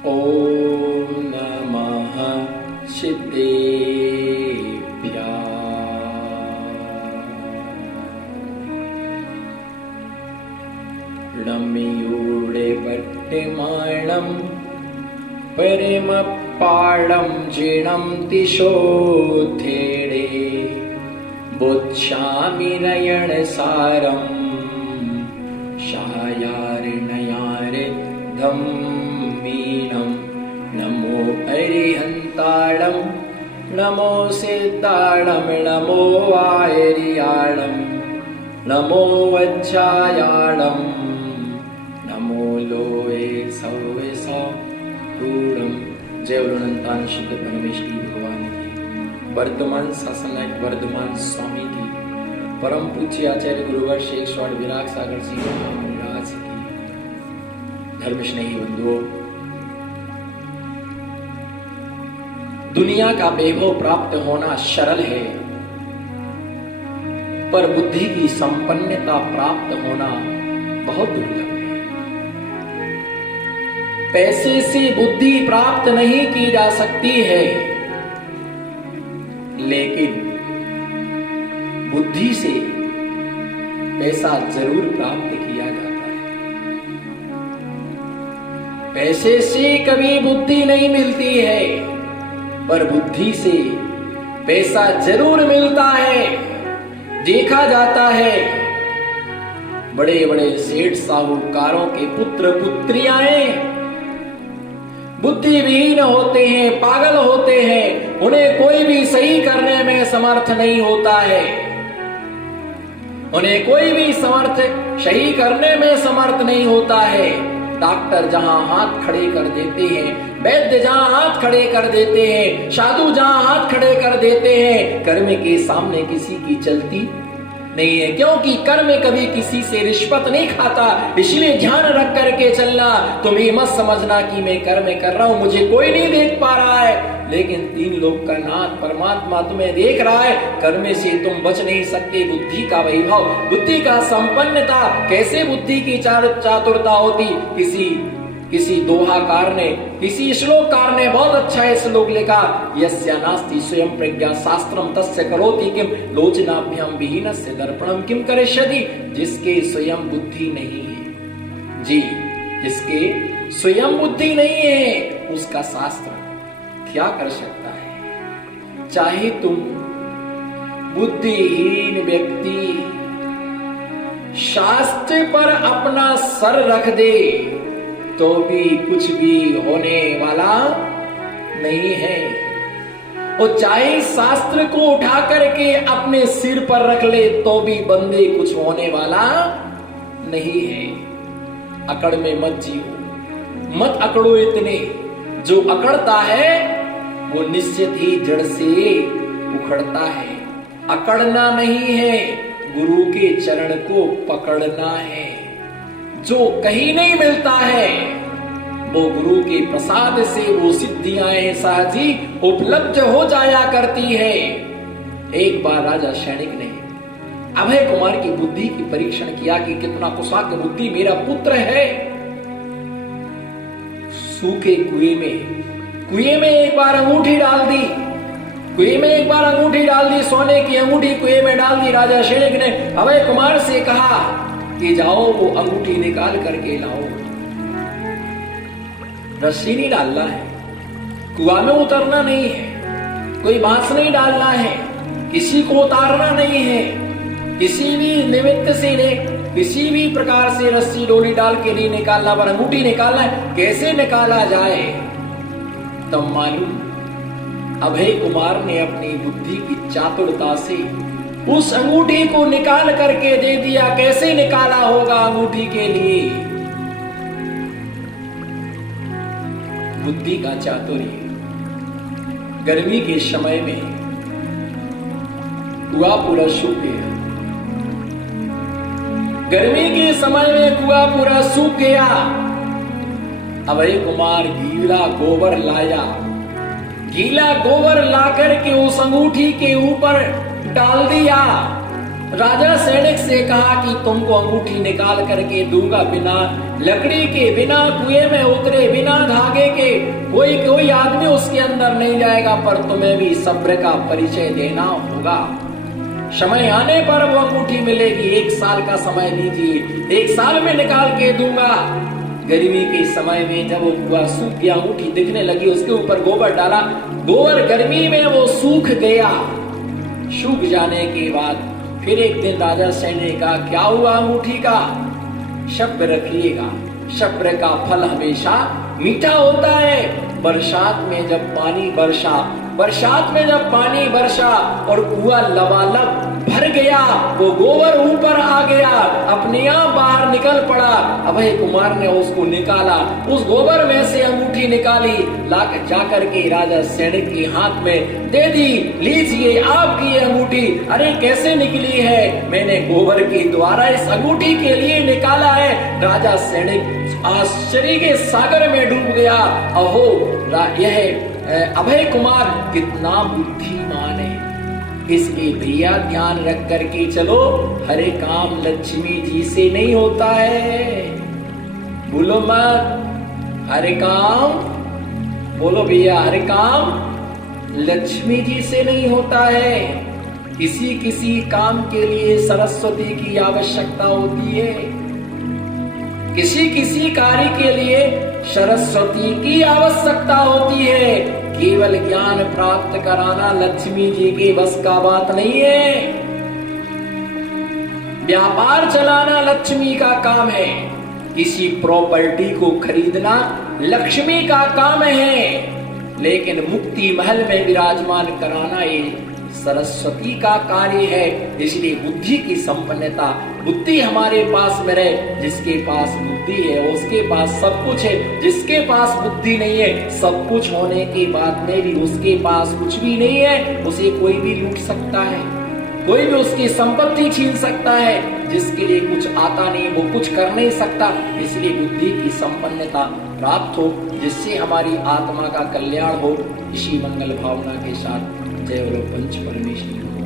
ॐ नमः सिद्धेभ्यः। णमियूडे पट्टिमाणं परिमपाडं जीर्णं तिशोद्धेडे बोध्यामि नयनसारं शायारिणयारे धम्मीनं नमो अरिहन्ताळं नमो सिद्धाळं नमो आयरियाळं नमो वज्रायाळं नमो लोए सवे सापूरं। जय अनंतान शुद्ध परमेश्वरी भगवान की, वर्तमान शासनायक वर्धमान स्वामी की, परम पूज्य आचार्य गुरुवर शेख स्वामी विराग सागर जी महाराज की। धर्म स्नेही बंधुओं, दुनिया का वैभव प्राप्त होना सरल है, पर बुद्धि की संपन्नता प्राप्त होना बहुत दुर्लभ है। पैसे से बुद्धि प्राप्त नहीं की जा सकती है, लेकिन बुद्धि से पैसा जरूर प्राप्त किया जाता है। पैसे से कभी बुद्धि नहीं मिलती है, पर बुद्धि से पैसा जरूर मिलता है। देखा जाता है बड़े बड़े सेठ साहूकारों के पुत्र पुत्रियां बुद्धिहीन होते हैं, पागल होते हैं, उन्हें कोई भी सही करने में समर्थ नहीं होता है। उन्हें कोई भी सही करने में समर्थ नहीं होता है। डॉक्टर जहां हाथ खड़े कर देते हैं, वैद्य जहां हाथ खड़े कर देते हैं, साधु जहां हाथ खड़े कर देते हैं, कर्म के सामने किसी की चलती नहीं है, क्योंकि कर्म कभी किसी से रिश्वत नहीं खाता। इसलिए ध्यान रख करके चलना। तुम ये मत समझना कि मैं कर्म कर रहा हूं, मुझे कोई नहीं देख पा रहा है, लेकिन तीन लोक का नाथ परमात्मा तुम्हें देख रहा है। कर्म से तुम बच नहीं सकते। बुद्धि का वैभव, बुद्धि का संपन्नता, कैसे बुद्धि की चातुरता होती। किसी दोहाकार ने, किसी श्लोककार ने बहुत अच्छा है श्लोक लिखा, यस्य नास्ति स्वयं प्रज्ञा शास्त्रम तस्य करोति किम लोचनाभ्याम विहीनस्य दर्पणम किम करिष्यति। जिसके स्वयं बुद्धि नहीं है जी, जिसके स्वयं बुद्धि नहीं है, उसका शास्त्र क्या कर सकता है। चाहे तुम बुद्धिहीन व्यक्ति शास्त्र पर अपना सर रख दे तो भी कुछ भी होने वाला नहीं है। और चाहे शास्त्र को उठा करके अपने सिर पर रख ले तो भी बंदे कुछ होने वाला नहीं है। अकड़ में मत जियो, मत अकड़ो इतने। जो अकड़ता है वो निश्चित ही जड़ से उखड़ता है। अकड़ना नहीं है, गुरु के चरण को पकड़ना है। जो कहीं नहीं मिलता है वो गुरु के प्रसाद से वो सिद्धियां सहजी उपलब्ध हो जाया करती है। एक बार राजा सैनिक ने अभय कुमार की बुद्धि की परीक्षण किया कि कितना कुशाग्र बुद्धि मेरा पुत्र है। सूखे कुएं में एक बार अंगूठी डाल दी, सोने की अंगूठी कुएं में डाल दी। राजा सैनिक ने अभय कुमार से कहा कि जाओ वो अंगूठी निकाल करके लाओ। रस्सी नहीं डालना है, कुआं में उतरना नहीं है, कोई बांस नहीं डालना है, किसी को उतारना नहीं है, किसी भी निमित्त से ने किसी भी प्रकार से रस्सी डोली डाल के नहीं निकालना, पर अंगूठी निकालना है। कैसे निकाला जाए तब मालूम। अभय कुमार ने अपनी बुद्धि की चातुरता से उस अंगूठी को निकाल करके दे दिया। कैसे निकाला होगा अंगूठी के लिए? बुद्धि का चातुर्य। गर्मी के समय में कुआं पूरा सूख गया, गर्मी के समय में कुआं पूरा सूख गया। अभय कुमार गीला गोबर लाया, गीला गोबर ला करके उस अंगूठी के ऊपर डाल दिया। राजा सैनिक से कहा कि तुमको अंगूठी निकाल करके दूंगा, बिना लकड़ी के, बिना कुएं में उतरे, बिना धागे के कोई आदमी उसके अंदर नहीं जाएगा, पर तुम्हें भी सब्र का परिचय देना होगा। समय आने पर वो अंगूठी मिलेगी, 1 साल का समय दीजिए, 1 साल में निकाल के दूंगा। गर्मी के समय में जब वो कुआ सूख गया, अंगूठी दिखने लगी, उसके ऊपर गोबर डाला, गोबर गर्मी में वो सूख गया। सूख जाने के बाद फिर एक दिन राजा सैनिक ने कहा, क्या हुआ अंगूठी का? सब्र रखिएगा, सब्र का फल हमेशा मीठा होता है। बरसात में जब पानी बरसा और कुआं लबालब भर गया, वो गोबर ऊपर आ गया, अपने आप बाहर निकल पड़ा। अभय कुमार ने उसको निकाला, उस गोबर में से अंगूठी निकाली, लाकर जाकर के राजा सैनिक के हाथ में दे दी, लीजिए आपकी ये अंगूठी। अरे कैसे निकली है? मैंने गोबर के द्वारा इस अंगूठी के लिए निकाला है। राजा सैनिक आश्चर्य के सागर में डूब गया। अहो, यह अभय कुमार कितना बुद्धिमान है, इसलिए भैया ध्यान रख करके चलो, हरे काम लक्ष्मी जी से नहीं होता है। बोलो मत, हरे काम बोलो भैया, हरे काम लक्ष्मी जी से नहीं होता है। किसी काम के लिए सरस्वती की आवश्यकता होती है, किसी कार्य के लिए सरस्वती की आवश्यकता होती है। केवल ज्ञान प्राप्त कराना लक्ष्मी जी के बस का बात नहीं है। व्यापार चलाना लक्ष्मी का काम है, किसी प्रॉपर्टी को खरीदना लक्ष्मी का काम है, लेकिन मुक्ति महल में विराजमान कराना ये सरस्वती का कार्य है। इसलिए बुद्धि की संपन्नता, बुद्धि हमारे पास में रहे। जिसके पास बुद्धि है उसके पास सब कुछ है, जिसके पास बुद्धि नहीं है, सब कुछ होने के बाद में भी उसके पास कुछ भी नहीं है, उसे कोई भी लूट सकता है, कोई भी उसकी संपत्ति छीन सकता है। जिसके लिए कुछ आता नहीं वो कुछ कर नहीं सकता। इसलिए बुद्धि की संपन्नता प्राप्त हो, जिससे हमारी आत्मा का कल्याण हो। इसी मंगल भावना के साथ जय बोलो पंच परमेश्वर।